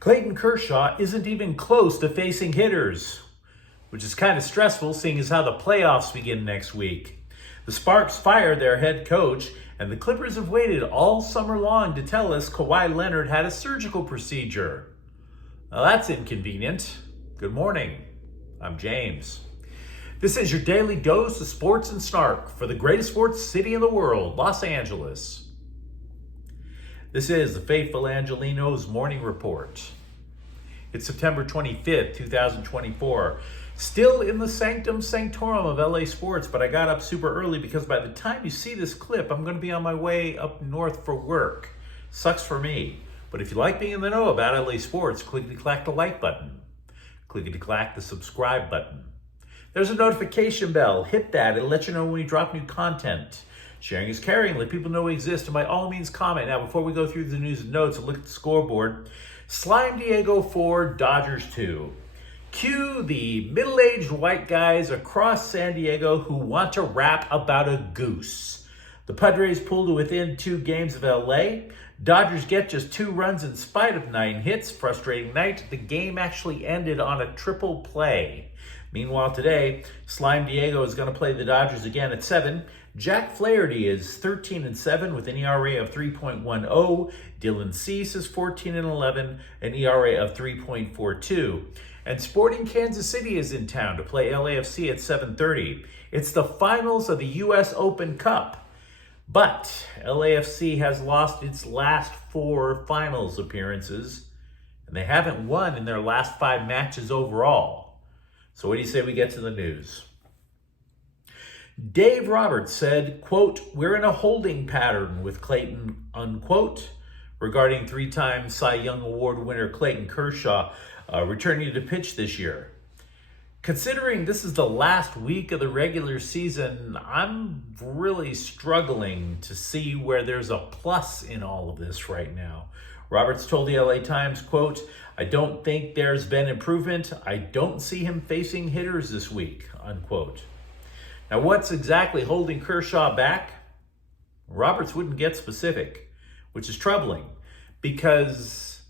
Clayton Kershaw isn't even close to facing hitters, which is kind of stressful seeing as how the playoffs begin next week. The Sparks fired their head coach, and the Clippers have waited all summer long to tell us Kawhi Leonard had a surgical procedure. Well, that's inconvenient. Good morning. I'm James. This is your daily dose of sports and snark for the greatest sports city in the world, Los Angeles. This is the faithful Angelenos Morning Report. It's September 25th, 2024. Still in the sanctum sanctorum of LA sports, but I got up super early because by the time you see this clip, I'm going to be on my way up north for work. Sucks for me. But if you like being in the know about LA sports, clickety-clack the like button. Clickety-clack the subscribe button. There's a notification bell. Hit that. It'll let you know when we drop new content. Sharing is caring. Let people know we exist. And by all means, comment. Now, before we go through the news and notes and look at the scoreboard, Slime Diego 4, Dodgers 2. Cue the middle-aged white guys across San Diego who want to rap about a goose. The Padres pull to within 2 games of LA. Dodgers get just 2 runs in spite of 9 hits. Frustrating night. The game actually ended on a triple play. Meanwhile, today, Slime Diego is going to play the Dodgers again at 7. Jack Flaherty is 13-7 with an ERA of 3.10. Dylan Cease is 14-11, an ERA of 3.42. And Sporting Kansas City is in town to play LAFC at 7:30. It's the finals of the U.S. Open Cup. But LAFC has lost its last 4 finals appearances, and they haven't won in their last 5 matches overall. So what do you say we get to the news? Dave Roberts said, quote, "We're in a holding pattern with Clayton," unquote, regarding 3-time Cy Young Award winner Clayton Kershaw returning to pitch this year. Considering this is the last week of the regular season, I'm really struggling to see where there's a plus in all of this right now. Roberts told the LA Times, quote, "I don't think there's been improvement. I don't see him facing hitters this week," unquote. Now, what's exactly holding Kershaw back? Roberts wouldn't get specific, which is troubling because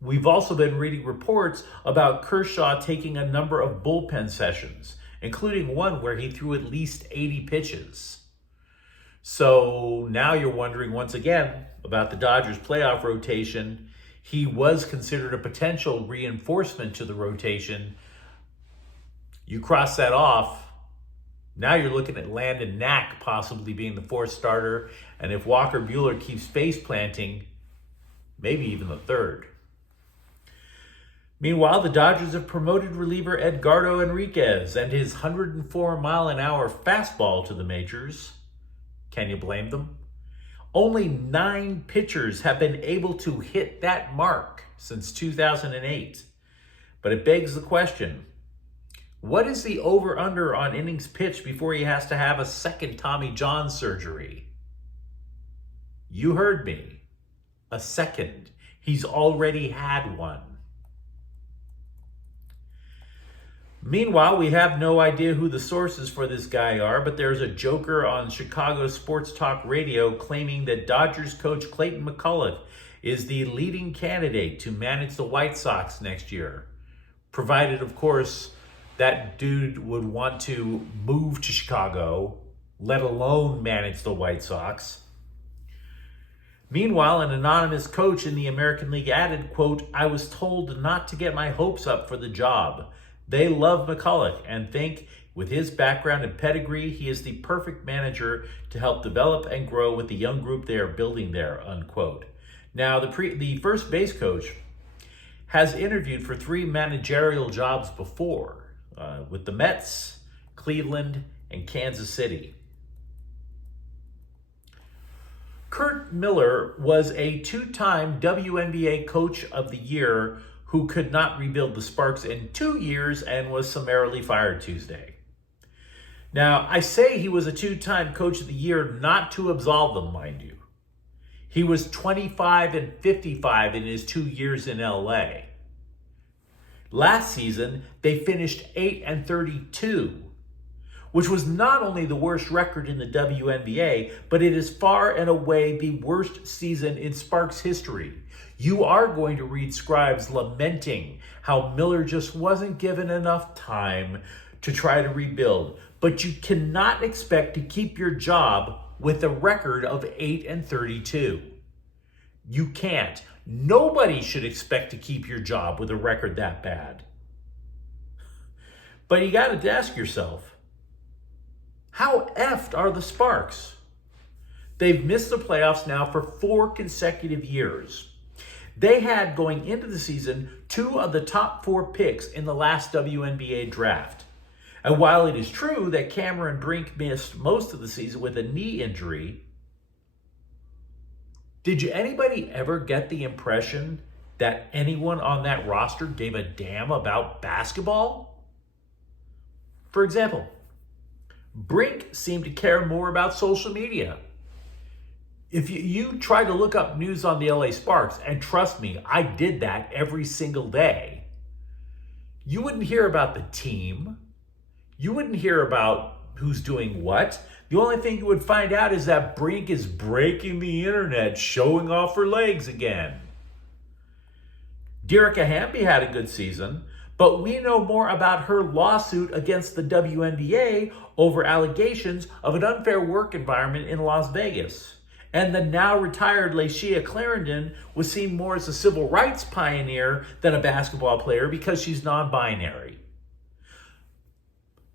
we've also been reading reports about Kershaw taking a number of bullpen sessions, including one where he threw at least 80 pitches. So now you're wondering once again about the Dodgers playoff rotation. He was considered a potential reinforcement to the rotation. You cross that off, now you're looking at Landon Knack possibly being the 4th starter, and if Walker Buehler keeps face planting, maybe even the 3rd. Meanwhile, the Dodgers have promoted reliever Edgardo Enriquez and his 104-mile-an-hour fastball to the majors. Can you blame them? Only 9 pitchers have been able to hit that mark since 2008. But it begs the question, what is the over-under on innings pitched before he has to have a second Tommy John surgery? You heard me. A second. He's already had one. Meanwhile, we have no idea who the sources for this guy are, but there's a joker on Chicago Sports Talk Radio claiming that Dodgers coach Clayton McCullough is the leading candidate to manage the White Sox next year, provided, of course, that dude would want to move to Chicago, let alone manage the White Sox. Meanwhile, an anonymous coach in the American League added, quote, "I was told not to get my hopes up for the job. They love McCullough and think with his background and pedigree, he is the perfect manager to help develop and grow with the young group they are building there," unquote. Now, the first base coach has interviewed for 3 managerial jobs before, with the Mets, Cleveland, and Kansas City. Kurt Miller was a 2-time WNBA Coach of the Year who could not rebuild the Sparks in 2 years and was summarily fired Tuesday. Now, I say he was a 2-time Coach of the Year not to absolve them, mind you. He was 25-55 in his 2 years in LA. Last season, they finished 8-32, which was not only the worst record in the WNBA, but it is far and away the worst season in Sparks history. You are going to read scribes lamenting how Miller just wasn't given enough time to try to rebuild. But you cannot expect to keep your job with a record of 8-32. You can't. Nobody should expect to keep your job with a record that bad. But you got to ask yourself, how effed are the Sparks? They've missed the playoffs now for 4 consecutive years. They had, going into the season, 2 of the top 4 picks in the last WNBA draft. And while it is true that Cameron Brink missed most of the season with a knee injury, did anybody ever get the impression that anyone on that roster gave a damn about basketball? For example, Brink seemed to care more about social media. If you try to look up news on the LA Sparks, and trust me, I did that every single day, you wouldn't hear about the team. You wouldn't hear about who's doing what. The only thing you would find out is that Brink is breaking the internet, showing off her legs again. Dearica Hamby had a good season, but we know more about her lawsuit against the WNBA over allegations of an unfair work environment in Las Vegas. And the now retired Lashia Clarendon was seen more as a civil rights pioneer than a basketball player because she's non-binary.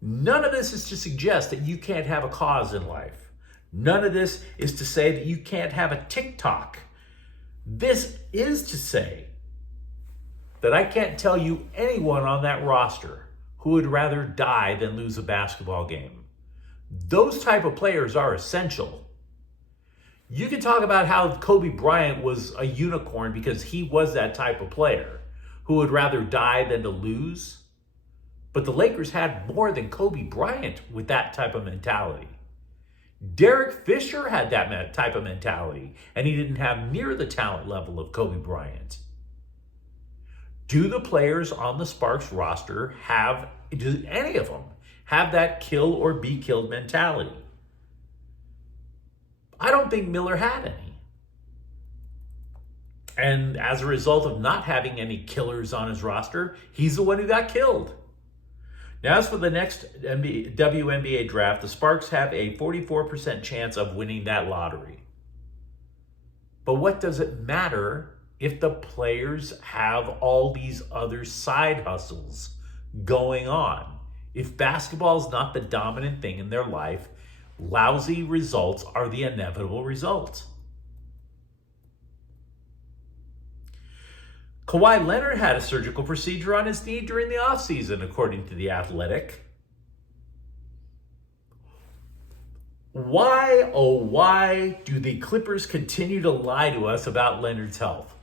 None of this is to suggest that you can't have a cause in life. None of this is to say that you can't have a TikTok. This is to say that I can't tell you anyone on that roster who would rather die than lose a basketball game. Those type of players are essential. You can talk about how Kobe Bryant was a unicorn because he was that type of player who would rather die than to lose. But the Lakers had more than Kobe Bryant with that type of mentality. Derek Fisher had that type of mentality, and he didn't have near the talent level of Kobe Bryant. Do the players on the Sparks roster do any of them have that kill or be killed mentality? I don't think Miller had any. And as a result of not having any killers on his roster, he's the one who got killed. Now, as for the next WNBA draft, the Sparks have a 44% chance of winning that lottery. But what does it matter if the players have all these other side hustles going on? If basketball is not the dominant thing in their life, lousy results are the inevitable result. Kawhi Leonard had a surgical procedure on his knee during the offseason, according to The Athletic. Why, oh why, do the Clippers continue to lie to us about Leonard's health?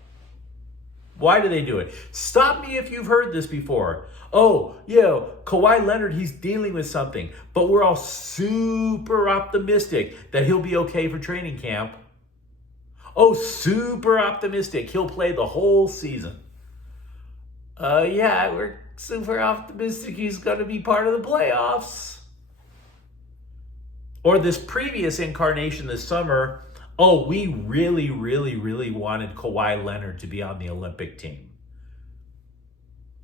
Why do they do it? Stop me if you've heard this before. Oh, Kawhi Leonard, he's dealing with something, but we're all super optimistic that he'll be okay for training camp. Oh, super optimistic. He'll play the whole season. We're super optimistic he's going to be part of the playoffs. Or this previous incarnation this summer, oh, we really, really, really wanted Kawhi Leonard to be on the Olympic team.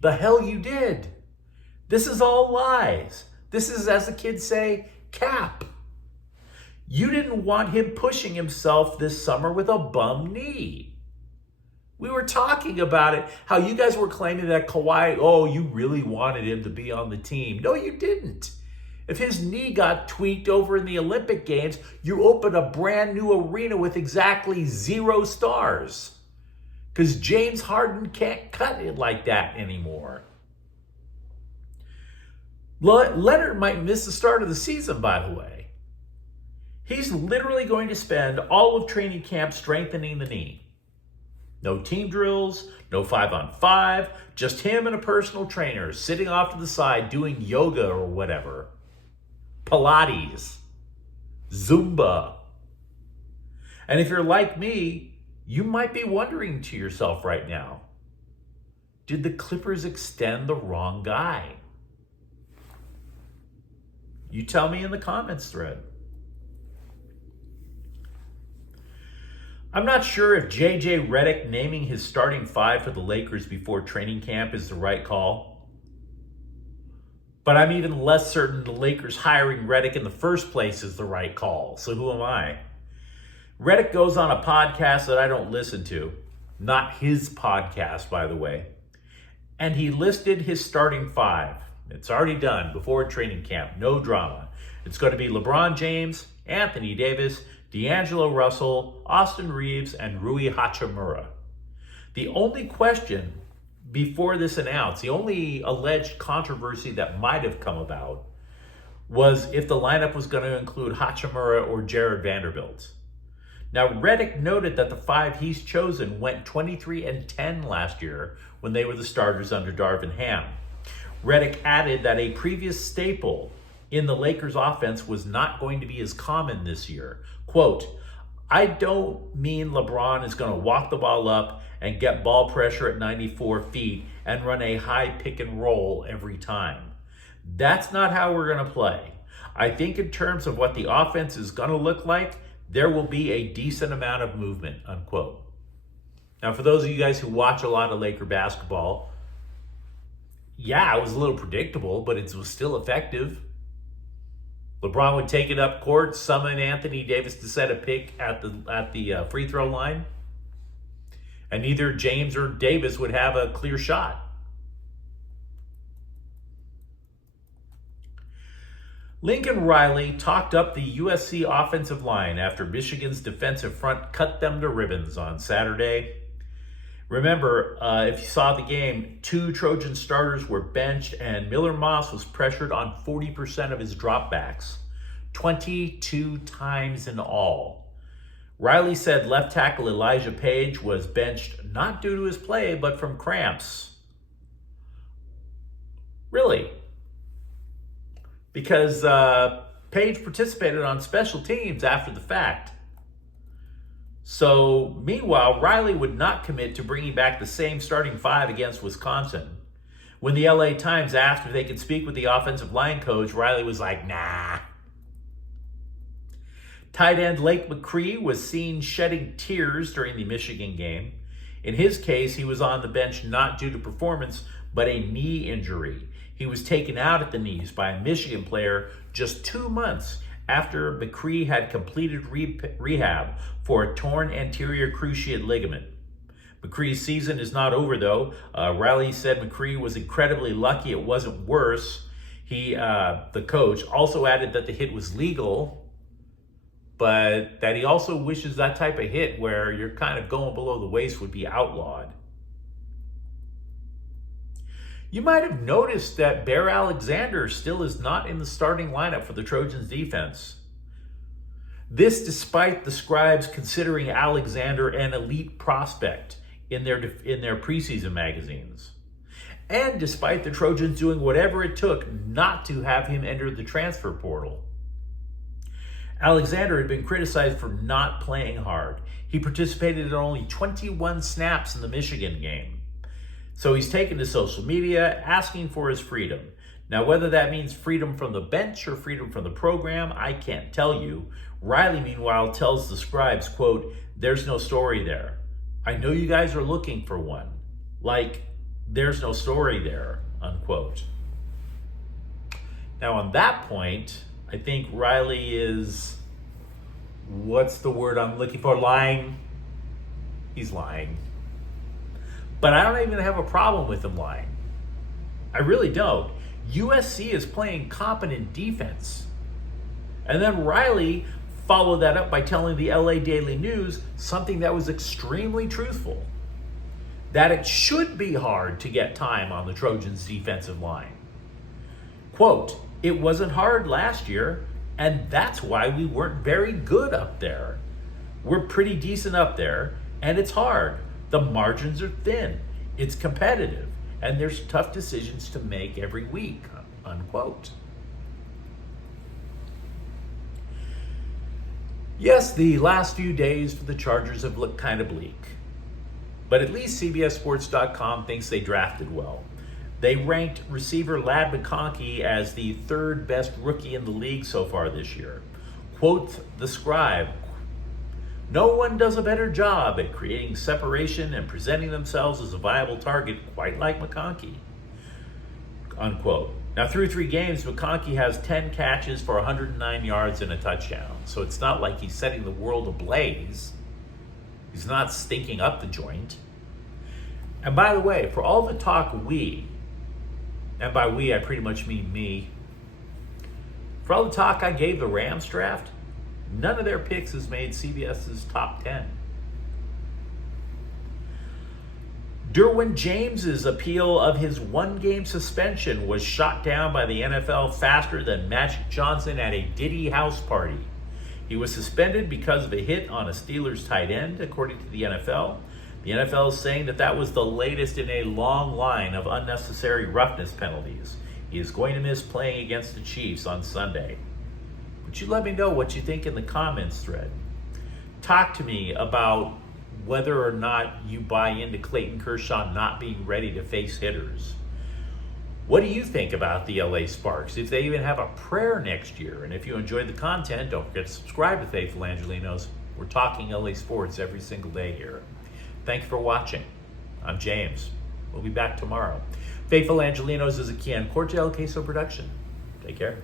The hell you did. This is all lies. This is, as the kids say, cap. You didn't want him pushing himself this summer with a bum knee. We were talking about it, how you guys were claiming that Kawhi, you really wanted him to be on the team. No, you didn't. If his knee got tweaked over in the Olympic Games, you open a brand new arena with exactly 0 stars. Because James Harden can't cut it like that anymore. Leonard might miss the start of the season, by the way. He's literally going to spend all of training camp strengthening the knee. No team drills, no 5-on-5, just him and a personal trainer sitting off to the side doing yoga or whatever. Pilates, Zumba. And if you're like me, you might be wondering to yourself right now, did the Clippers extend the wrong guy? You tell me in the comments thread. I'm not sure if J.J. Redick naming his starting five for the Lakers before training camp is the right call. But I'm even less certain the Lakers hiring Redick in the first place is the right call. So who am I? Redick goes on a podcast that I don't listen to. Not his podcast, by the way. And he listed his starting five. It's already done before training camp. No drama. It's going to be LeBron James, Anthony Davis, D'Angelo Russell, Austin Reeves, and Rui Hachimura. The only question before this announced, the only alleged controversy that might have come about, was if the lineup was going to include Hachimura or Jared Vanderbilt. Now, Redick noted that the five he's chosen went 23-10 last year when they were the starters under Darvin Ham. Redick added that a previous staple in the Lakers offense was not going to be as common this year. Quote, I don't mean LeBron is going to walk the ball up and get ball pressure at 94 feet and run a high pick and roll every time. That's not how we're going to play. I think in terms of what the offense is going to look like, there will be a decent amount of movement, unquote. Now, for those of you guys who watch a lot of Laker basketball, yeah, it was a little predictable, but it was still effective. LeBron would take it up court, summon Anthony Davis to set a pick at the free throw line, and either James or Davis would have a clear shot. Lincoln Riley talked up the USC offensive line after Michigan's defensive front cut them to ribbons on Saturday. Remember, if you saw the game, 2 Trojan starters were benched and Miller Moss was pressured on 40% of his dropbacks, 22 times in all. Riley said left tackle Elijah Page was benched not due to his play, but from cramps. Really? Because Page participated on special teams after the fact. So, meanwhile, Riley would not commit to bringing back the same starting five against Wisconsin. When the LA Times asked if they could speak with the offensive line coach, Riley was like, nah. Tight end Lake McCree was seen shedding tears during the Michigan game. In his case, he was on the bench not due to performance, but a knee injury. He was taken out at the knees by a Michigan player just 2 months after McCree had completed rehab for a torn anterior cruciate ligament. McCree's season is not over, though. Riley said McCree was incredibly lucky it wasn't worse. The coach, also added that the hit was legal, but that he also wishes that type of hit where you're kind of going below the waist would be outlawed. You might have noticed that Bear Alexander still is not in the starting lineup for the Trojans defense. This despite the scribes considering Alexander an elite prospect in their preseason magazines. And despite the Trojans doing whatever it took not to have him enter the transfer portal. Alexander had been criticized for not playing hard. He participated in only 21 snaps in the Michigan game. So he's taken to social media asking for his freedom. Now, whether that means freedom from the bench or freedom from the program, I can't tell you. Riley, meanwhile, tells the scribes, quote, there's no story there. I know you guys are looking for one. Like, there's no story there, unquote. Now, on that point, I think Riley is, what's the word I'm looking for? Lying. He's lying. But I don't even have a problem with him lying. I really don't. USC is playing competent defense. And then Riley followed that up by telling the LA Daily News something that was extremely truthful. That it should be hard to get time on the Trojans' defensive line. Quote, it wasn't hard last year, and that's why we weren't very good up there. We're pretty decent up there, and it's hard. The margins are thin. It's competitive. And there's tough decisions to make every week, unquote. Yes, the last few days for the Chargers have looked kind of bleak. But at least CBSSports.com thinks they drafted well. They ranked receiver Ladd McConkey as the 3rd best rookie in the league so far this year. Quote the scribe, No one does a better job at creating separation and presenting themselves as a viable target quite like McConkey. Unquote. Now, through 3 games, McConkey has 10 catches for 109 yards and a touchdown. So it's not like he's setting the world ablaze. He's not stinking up the joint. And by the way, for all the talk and by we I pretty much mean me, for all the talk I gave the Rams draft, none of their picks has made CBS's top 10. Derwin James's appeal of his 1-game suspension was shot down by the NFL faster than Magic Johnson at a Diddy house party. He was suspended because of a hit on a Steelers tight end, according to the NFL. The NFL is saying that was the latest in a long line of unnecessary roughness penalties. He is going to miss playing against the Chiefs on Sunday. Would you let me know what you think in the comments thread? Talk to me about whether or not you buy into Clayton Kershaw not being ready to face hitters. What do you think about the LA Sparks? If they even have a prayer next year. And if you enjoyed the content, don't forget to subscribe to Faithful Angelenos. We're talking LA sports every single day here. Thank you for watching. I'm James. We'll be back tomorrow. Faithful Angelenos is a Kian Cordial Queso production. Take care.